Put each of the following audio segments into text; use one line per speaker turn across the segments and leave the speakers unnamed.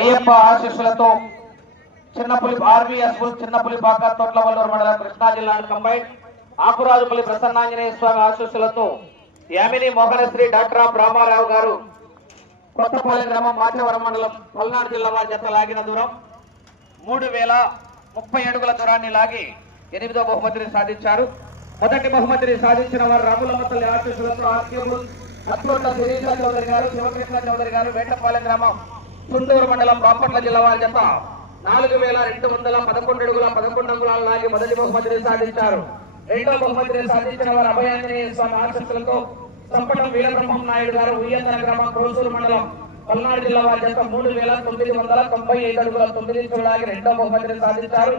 అయ్యప్ప ఆశీస్సులతో చిన్నపులి ఆర్వీఎస్ చిన్నపులి బాకా తోట్లవల్లూరు మండలం కృష్ణా జిల్లా కంబైన్ ఆకురాజుపల్లి ప్రసన్నాంజనేయ స్వామి ఆశీస్సులతో యామిని మోహనశ్రీ డాక్టర్ ఆఫ్ రామారావు గారు కొత్తపల్లి గ్రామం మాచవరం మండలం పల్నాడు జిల్లా వారి జత లాగిన దూరం. మూడు వేల ముప్పై అడుగుల దూరాన్ని లాగి ఎనిమిదో బహుమతిని సాధించారు. మొదటి బహుమతిని సాధించిన వారు రాములమ్మ తల్లి ఆశీస్సులతో ఆర్కేబుల్ అత్యంత శిరీష చౌదరి గారు శివకృష్ణ చౌదరి గారు వేటపాలెం గ్రామం చుండూరు మండలం బాపట్ల జిల్లా వారి జత నాలుగు వేల రెండు వందల పదకొండు అడుగుల పదకొండు అంగుళాలు లాగి మొదటి బహుమతిని సాధించారు. రెండో బహుమతిని సాధించిన వారు అభయాంజనేయ స్వామి ఆశస్సులతో సంపటం వీరబ్రహ్మం నాయుడు గారు ఉయ్యందన గ్రామం కోసూరు మండలం పల్నాడు జిల్లా వారి చేత మూడు వేల తొమ్మిది వందల తొంభై ఐదు అడుగుల తొమ్మిది లాగి రెండో బహుమతిని సాధించారు.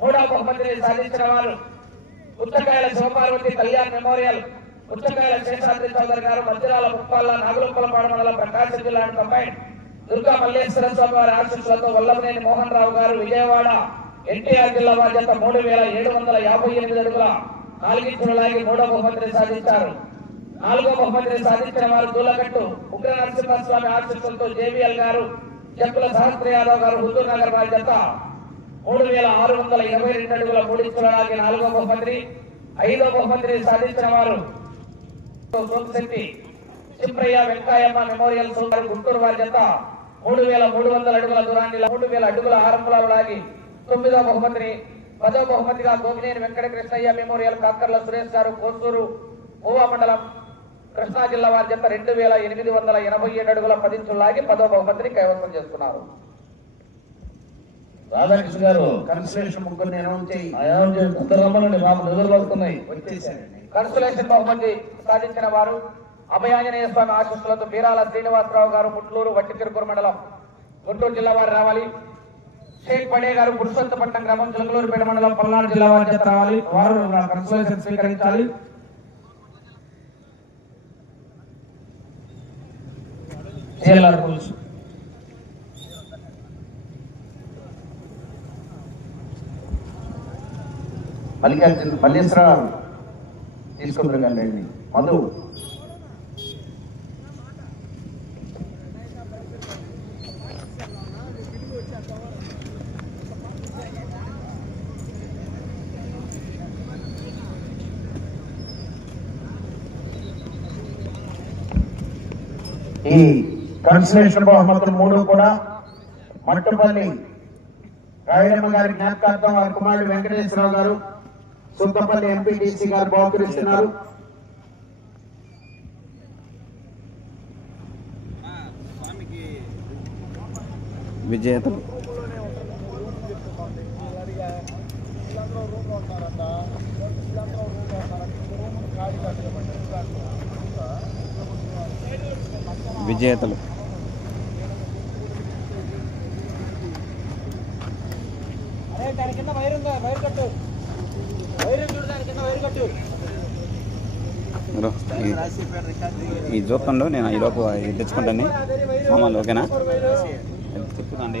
మూడో బహుమతిని సాధించిన వారు ఉత్తకాయల శివపార్వతి కళ్యాణ్ మెమోరియల్ ఉత్తకాయల శేషాద్రి చౌదరి గారు మధ్యరాల ముప్పాల నాగులంపలపాడు మండలం ప్రకాశం జిల్లా కంబైన్ దుర్గా మల్లేశ్వర స్వామి వారి ఆశీస్సులతో వల్లభనేని మోహన్ రావు గారు విజయవాడ ఎన్టీఆర్ జిల్లా వారి జత మూడు వేల ఏడు వందల యాభై ఎనిమిది అడుగుల నాలుగించులు లాగి మూడో బహుమతిని సాధించారు. నాలుగో బహుమతిని సాధించిన వారు దూలగట్టు ఉగ్ర నరసింహస్వామి ఆశీస్సులతో జేవీఎల్ గారు చెప్పుల సహస్ర యాదవ్ గారు హుజూర్ నగర్ వారి జత మూడు వేల ఆరు వందల ఇరవై రెండు అడుగుల మూడించుల లాగి నాలుగో బహుమతిని ఐదో బహుమతిని సాధించిన వారు సోమశెట్టి చిప్రయ్య వెంకాయమ్మ మెమోరియల్ సోదరు గుంటూరు వారి జత మూడు వేల మూడు వందల అడుగుల దూరాన్ని మూడు వేల అడుగుల ఆరంభాలు లాగి తొమ్మిదో బహుమతిని పదో బహుమతిగా గోగినేని వెంకట కృష్ణయ్య మెమోరియల్ కాకర్ల సురేష్ గారు కోసూరు ఓవా మండలం కృష్ణా జిల్లా వారి జత రెండు వేల ఎనిమిది వందల ఎనభై ఏడు అడుగుల పదించులు లాగి పదో బహుమతిని కైవసం చేసుకున్నారు.
రాధాకృష్ణ గారు కన్సలేషన్ ముగ్గురిని అనౌన్స్ చేయి.
అందరూ రమ్మనండి బాబు నిధులు వస్తున్నాయి.
వచ్చేసారండి
కన్సులేషన్ బహుమతి సాధించిన వారు అభయాంజనేయ స్వామి ఆశీస్సులతో బీరాల శ్రీనివాసరావు గారు ముట్లూరు వట్టితిరుకూరు మండలం గుంటూరు జిల్లా వారు రావాలి. షేక్ పడే గారు పురుషోత్తపట్నం గ్రామం చిలకలూరుపేట మండలం పల్నాడు జిల్లా వారి చేత రావాలి. వారు కన్సులేషన్ స్వీకరించాలి. సిఎల్ఆర్ పోలీసు
మల్లికార్జున మల్లేశ్వరరావు తీసుకుంటారు కండి మధు. ఈ కన్సలేషన్ బహుమతులు మూడు కూడా మట్టుపల్లి రాయలమ్మ గారి జ్ఞాపకార్థం వారి కుమారుడు వెంకటేశ్వరరావు గారు సుంతపల్లి ఎంపీటీసీ గారు బహుకరిస్తున్నారు.
విజేతలు విజేతలు. ఈ- చూస్తుండు నేను ఈ లోపు ఇది తెచ్చుకుంటాను. సామాన్లు ఓకేనా? చెప్పుదండి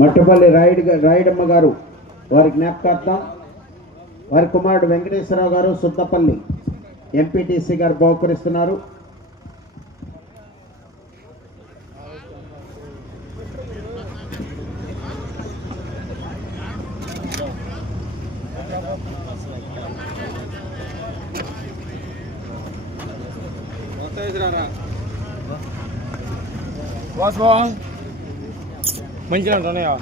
మట్టుపల్లి రాయుడు రాయుడమ్మ గారు వారి జ్ఞాపకార్థం వారి కుమారుడు వెంకటేశ్వరరావు గారు సుద్దపల్లి ఎంపీటీసీ గారు బహుకరిస్తున్నారు.
వాసువాం మంచిగా ఉంటున్నాయా